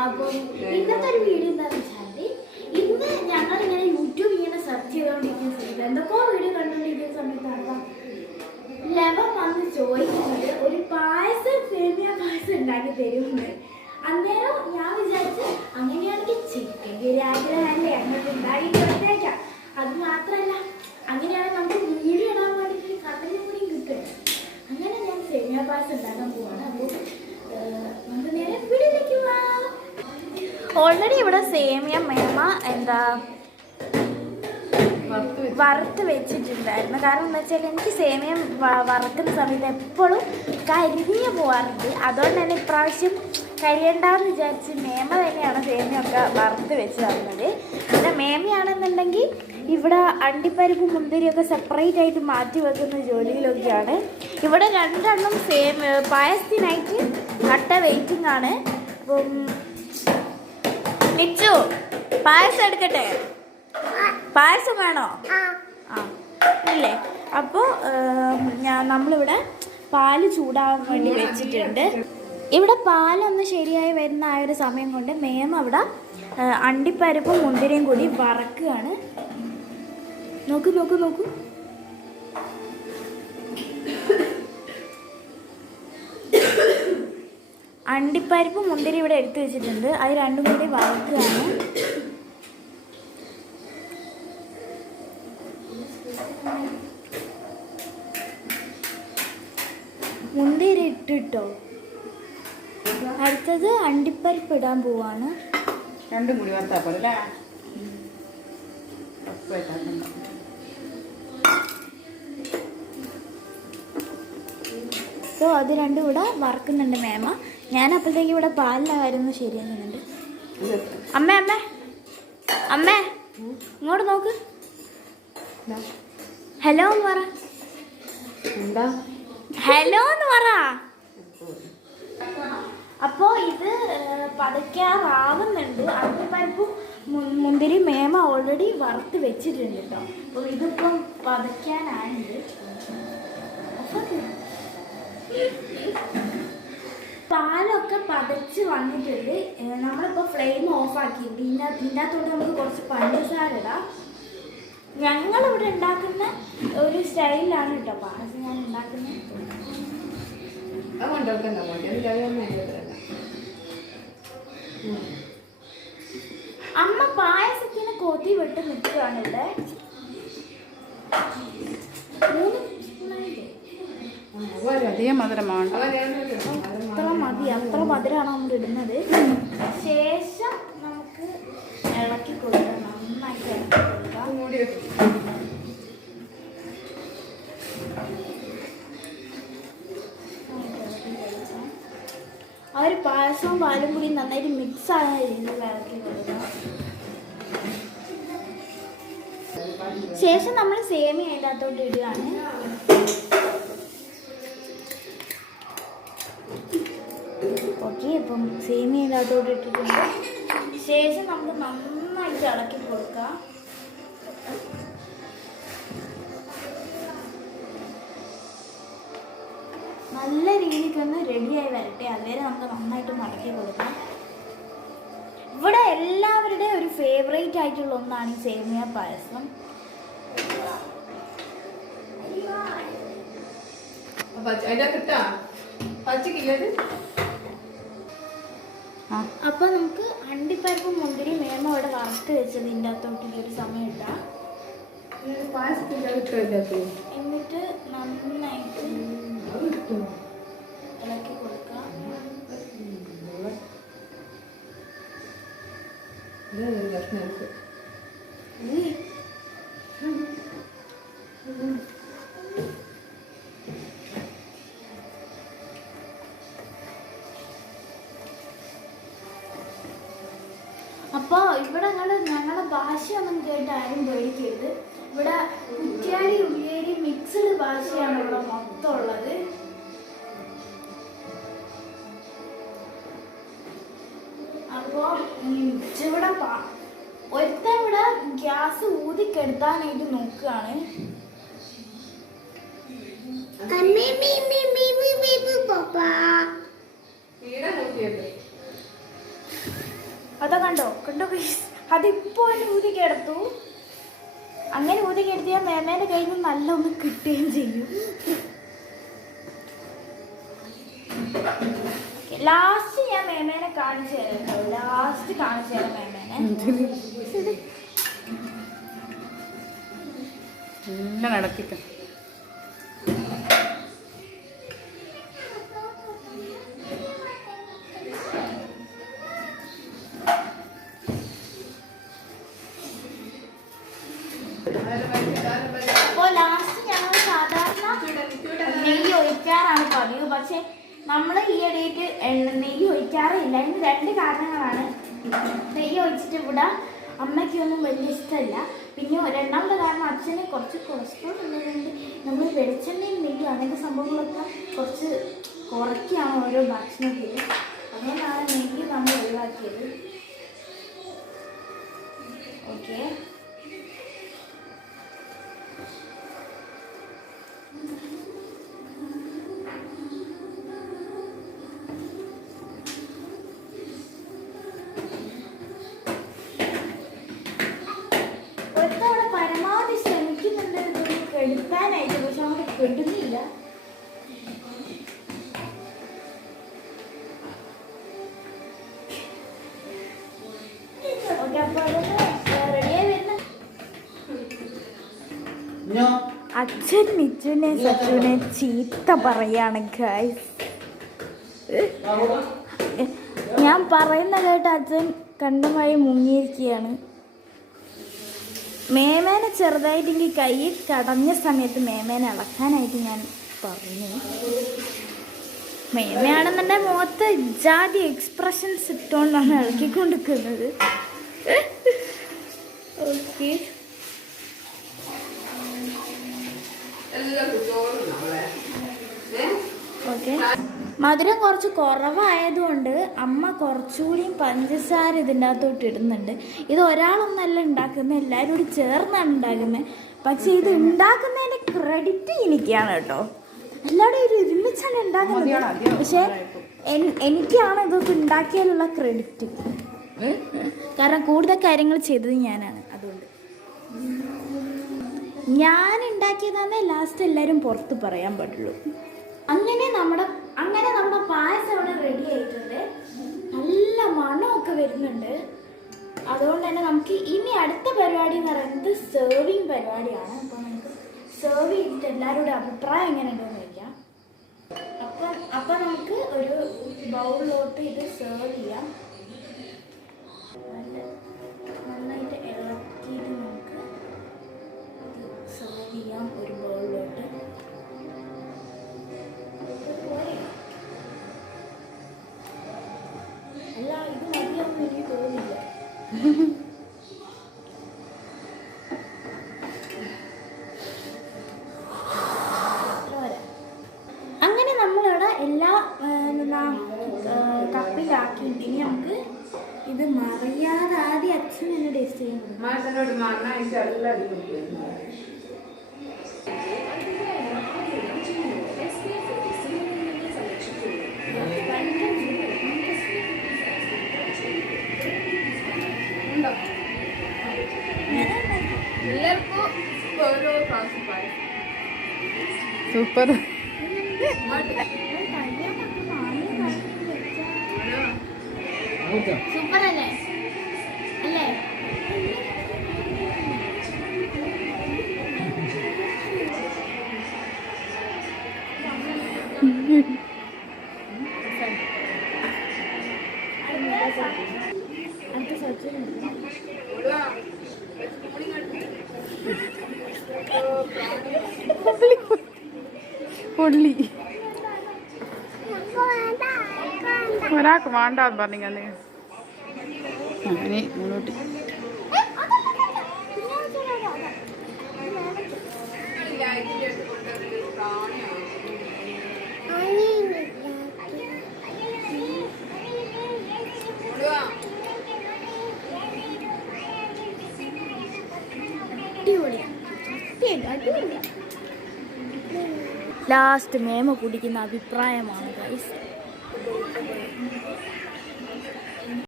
അപ്പം ഇന്നത്തെ ഒരു വീഡിയോ എന്താണെന്ന് വെച്ചാൽ ഇന്ന് ഞങ്ങളിങ്ങനെ യൂട്യൂബ് ഇങ്ങനെ സെർച്ച് ചെയ്തുകൊണ്ടിരിക്കുന്ന സമയത്ത് എന്തൊക്കെയോ വീഡിയോ കണ്ടുകൊണ്ടിരിക്കുന്ന സമയത്താണ് ലെവൻ വന്ന് ചോദിക്കുന്നത് ഒരു പായസം സേമിയ പായസം ഉണ്ടാക്കി തരുമെന്ന്. അന്നേരം ഞാൻ വിചാരിച്ചു അങ്ങനെയാണെങ്കിൽ ചിക്കൻ ബിരിയാണി അല്ലേ അങ്ങോട്ട് ഉണ്ടാക്കി കൊടുത്തേക്കാം. അത് മാത്രമല്ല അങ്ങനെയാണെങ്കിൽ നമുക്ക് വീഡിയോ ഇടാൻ വേണ്ടിയിട്ട് കഥയും കൂടി കിട്ടും. അങ്ങനെ ഞാൻ സേമിയ പായസം ഉണ്ടാക്കാൻ പോവാണ്. അപ്പോൾ നമുക്ക് നേരെ വീഡിയോയിലേക്ക് പോവാം. ഓൾറെഡി ഇവിടെ സേമിയ മേമ എന്താ വറുത്ത് വെച്ചിട്ടുണ്ടായിരുന്നു. കാരണം എന്താ വെച്ചാൽ എനിക്ക് സേമിയ വറുക്കുന്ന സമയത്ത് എപ്പോഴും കരിഞ്ഞു പോകാറുണ്ട്. അതുകൊണ്ട് തന്നെ ഇപ്രാവശ്യം കരിയണ്ടെന്ന് വിചാരിച്ച് മേമ തന്നെയാണ് സേമിയൊക്കെ വറുത്ത് വെച്ച് തന്നത്. പിന്നെ മേമയാണെന്നുണ്ടെങ്കിൽ ഇവിടെ അണ്ടിപ്പരിപ്പ് മുന്തിരിയൊക്കെ സെപ്പറേറ്റ് ആയിട്ട് മാറ്റി വെക്കുന്ന ജോലിയിലൊക്കെയാണ്. ഇവിടെ രണ്ടെണ്ണം പായസത്തിനായിട്ട് കട്ട വെയിറ്റിംഗ് ആണ്. അപ്പം മിച്ചു പായസം എടുക്കട്ടെ? പായസം വേണോ? ആ ഇല്ലേ? അപ്പോൾ നമ്മളിവിടെ പാല് ചൂടാവാൻ വേണ്ടി വെച്ചിട്ടുണ്ട്. ഇവിടെ പാലൊന്ന് ശരിയായി വരുന്ന ആ ഒരു സമയം കൊണ്ട് മേമ അവിടെ അണ്ടിപ്പരിപ്പും മുന്തിരിയും കൂടി വറക്കുകയാണ്. നോക്കൂ നോക്കൂ നോക്കൂ. അണ്ടിപ്പരിപ്പ് മുന്തിരി ഇവിടെ എടുത്തു വെച്ചിട്ടുണ്ട്. അത് രണ്ടും കൂടി വറക്കുകയാണ്. മുന്തിരി ഇട്ടിട്ടോ. അടുത്തത് അണ്ടിപ്പരിപ്പ് ഇടാൻ പോവാണ്. രണ്ടും കൂടി വറുത്താ പോലെ. സോ അത് രണ്ടും ഇവിടെ വറക്കുന്നുണ്ട് മേമ. ഞാൻ അപ്പോഴത്തേക്ക് ഇവിടെ പാലിലായിരുന്നു ശരിയാക്കുന്നുണ്ട്. അമ്മേ അമ്മേ അമ്മേ ഇങ്ങോട്ട് നോക്ക്. ഹലോ എന്ന് പറ. എന്താ ഹലോ എന്ന് പറ. അപ്പോ ഇത് പതയ്ക്കാറാവുന്നുണ്ട്. അണ്ടിപ്പരിപ്പും മുന്തിരി മേമ ഓൾറെഡി വറുത്ത് വെച്ചിട്ടുണ്ട് കേട്ടോ. അപ്പോൾ ഇതിപ്പം പതയ്ക്കാനായിട്ട് പാലൊക്കെ പതച്ച് വന്നിട്ടുണ്ട്. നമ്മളിപ്പോൾ ഫ്ലെയിം ഓഫ് ആക്കിയിട്ട് ഇതിനകത്തോട്ട് നമുക്ക് കുറച്ച് പഞ്ചസാര ഇടാം. ഞങ്ങളിവിടെ ഉണ്ടാക്കുന്ന ഒരു സ്റ്റൈലിലാണ് കേട്ടോ പായസം ഞാൻ ഉണ്ടാക്കുന്നത്. അമ്മ പായസത്തിന് കൊതി വിട്ട് നിൽക്കുകയാണ് ഇവിടെ. 3 അധികം മധുരമാണ്. അത്ര മതി. അത്ര മധുരമാണ് നമ്മൾ ഇടുന്നത്. ശേഷം നമുക്ക് ഇളക്കി കൊടുക്കാം. നന്നായിട്ട് ഇളക്കി കൊടുക്കാം. ആ ഒരു പായസവും പാലും കൂടി നന്നായിട്ട് മിക്സ് ആയ രീതിയിൽ ഇളക്കി കൊടുക്കാം. ശേഷം നമ്മൾ സേമിയ അതിൻ്റെ അകത്തോട്ട് ഇടുകയാണ്. ഓക്കെ, അപ്പം സേമിയ അതിൻ്റെ അകത്തോട്ട് ഇട്ടിട്ടുണ്ട്. ശേഷം നമുക്ക് നന്നായിട്ട് ഇളക്കി കൊടുക്കാം. നല്ല രീതിക്കൊന്ന് റെഡിയായി വരട്ടെ. അതുവരെ നമുക്ക് നന്നായിട്ട് ഇളക്കി കൊടുക്കാം. ഇവിടെ എല്ലാവരുടെയും ഒരു ഫേവറേറ്റ് ആയിട്ടുള്ള ഒന്നാണ് ഈ സേമിയ പായസം. അപ്പൊ നമുക്ക് അണ്ടിപ്പരിപ്പും മുന്തിരി മേമ ഇവിടെ വറുത്ത് വെച്ചത് ഇതിൻ്റെ അകത്തോട്ട് ഒരു സമയം ഇട്ടാം. എന്നിട്ട് നന്നായിട്ട് ഇളക്കി കൊടുക്കാം. അപ്പോൾ ഇവിടെ ഞങ്ങളുടെ ഭാഷയൊന്നും കേട്ട് ആരും പേടിക്കരുത്. ഇവിടെ കുറ്റ്യാടി ഉള്ളിയേരി മിക്സ്ഡ് ഭാഷയാണ് ഇവിടെ മൊത്തം ഉള്ളത്. അപ്പോൾ ഇവിടെ ഒരുത്തൻ ഇവിടെ ഗ്യാസ് ഊതിക്കെടുത്താനായിട്ട് നോക്കുകയാണ്. അതാ കണ്ടോ കണ്ടോ guys? അതിപ്പോ ഊതിക്കെടുത്തു. അങ്ങനെ ഊതിക്കെടുത്തിയാൽ മേമേന്റെ കയ്യിൽ നിന്ന് നല്ല ഒന്ന് കിട്ടുകയും ചെയ്യും. ലാസ്റ്റ് ഞാൻ മേമേനെ കാണിച്ചു തരാം കേട്ടോ. ലാസ്റ്റ് കാണിച്ചു തരാം മേമേനെ. എല്ലാം നടത്തിക്കാം. അപ്പോൾ ലാസ്റ്റ് ഞങ്ങൾ സാധാരണ നെയ്യ് ഒഴിക്കാറാണ് പതിവ്. പക്ഷെ നമ്മൾ ഈ ഇടയിട്ട് നെയ്യ് ഒഴിക്കാറില്ല. അതിന് 2 കാരണങ്ങളാണ്. നെയ്യ് ഒഴിച്ചിട്ട് ഇവിടെ അമ്മയ്ക്കൊന്നും വലിയ ഇഷ്ടമല്ല. പിന്നെ രണ്ടാമത്തെ കാരണം അച്ഛന് കുറച്ച് കൊളസ്ട്രോൾ ഉള്ളതുകൊണ്ട് നമ്മൾ വെളിച്ചെണ്ണയും നെയ്യും അങ്ങനത്തെ സംഭവങ്ങളൊക്കെ കുറച്ച് കുറയ്ക്കുകയാണ് ഓരോ ഭക്ഷണത്തിൽ. അങ്ങനെയാണ് നെയ്യ് നമ്മൾ ഒഴിവാക്കിയത്. ഓക്കെ, പരമാവധി ശ്രമിക്കുന്നുണ്ട് ഇതൊന്ന് കെടുത്താനായിട്ട്. പക്ഷെ നമുക്ക് കെടുന്നില്ല. ഓക്കെ, അപ്പൊ അതൊന്ന് റെഡിയായി വരുന്ന അച്ഛൻ മിച്ചുനെ സച്ചുനെ ചീത്ത പറയാണ് ഗൈസ്. ഞാൻ പറയുന്ന കേട്ട് അച്ഛൻ കണ്ടുമായി മുങ്ങിയിരിക്കുകയാണ്. മേമേനെ ചെറുതായിട്ടെങ്കിൽ കൈ കടഞ്ഞ സമയത്ത് മേമേനെ ഇളക്കാനായിട്ട് ഞാൻ പറഞ്ഞു. മേമയാണെന്നുണ്ടെങ്കിൽ മുഖത്ത് ജാതി എക്സ്പ്രഷൻസ് ഇട്ടുകൊണ്ടാണ് ഇളക്കിക്കൊണ്ടിരിക്കുന്നത്. Okay, okay. മധുരം കുറച്ച് കുറവായതുകൊണ്ട് അമ്മ കുറച്ചുകൂടിയും പഞ്ചസാര ഇതിൻ്റെ അകത്തോട്ട് ഇടുന്നുണ്ട്. ഇത് ഒരാളൊന്നല്ല ഉണ്ടാക്കുന്നത്, എല്ലാവരും കൂടി ചേർന്നാണ് ഉണ്ടാക്കുന്നത്. പക്ഷേ ഇത് ഉണ്ടാക്കുന്നതിൻ്റെ ക്രെഡിറ്റ് എനിക്കാണ് കേട്ടോ. എല്ലാവരും ഒരു ഒരുമിച്ചാണ് ഉണ്ടാക്കുന്നത്. പക്ഷേ എനിക്കാണ് ഇതൊക്കെ ഉണ്ടാക്കിയാലുള്ള ക്രെഡിറ്റ്. കാരണം കൂടുതൽ കാര്യങ്ങൾ ചെയ്തത് ഞാനാണ്. അതുകൊണ്ട് ഞാൻ ഉണ്ടാക്കിയതാണേ ലാസ്റ്റ് എല്ലാവരും പുറത്ത് പറയാൻ പാടുള്ളൂ. അങ്ങനെ നമ്മുടെ പായസം ഇവിടെ റെഡി ആയിട്ടുണ്ട്. നല്ല മണമൊക്കെ വരുന്നുണ്ട്. അതുകൊണ്ട് തന്നെ നമുക്ക് ഇനി അടുത്ത പരിപാടി എന്ന് പറയുന്നത് സെർവിങ് പരിപാടിയാണ്. അപ്പോൾ നമുക്ക് സെർവ് ചെയ്തിട്ട് എല്ലാവരുടെ അഭിപ്രായം എങ്ങനെയുണ്ടെന്ന് വയ്ക്കാം. അപ്പം നമുക്ക് ഒരു ബൗളിലോട്ട് ഇത് സെർവ് ചെയ്യാം. നന്നായിട്ട് ഇളക്കിയിട്ട് നമുക്ക് ഇത് സെർവ് ചെയ്യാം ഒരു ബൗളിലോട്ട്. അല്ല, ഇത് മതിയാവും എനിക്ക് തോന്നില്ല. അങ്ങനെ നമ്മളിവിടെ എല്ലാ കപ്പിലാക്കിയിട്ട് ഇനി നമുക്ക് ഇത് മറിയാതെ ആദ്യം അച്ഛൻ തന്നെ ടേസ്റ്റ് ചെയ്യുന്നത്. സൂപ്പർ. സൂപ്പർ അല്ലേ? അല്ലേ? അടുത്ത സച്ചിൻ പൊള്ളി. ഒരാൾക്ക് വേണ്ടാന്ന് പറഞ്ഞിങ്ങനെ ഇനി മുന്നോട്ട്. ലാസ്റ്റ് മേമ കുടിക്കുന്ന അഭിപ്രായമാണ് ഗൈസ്.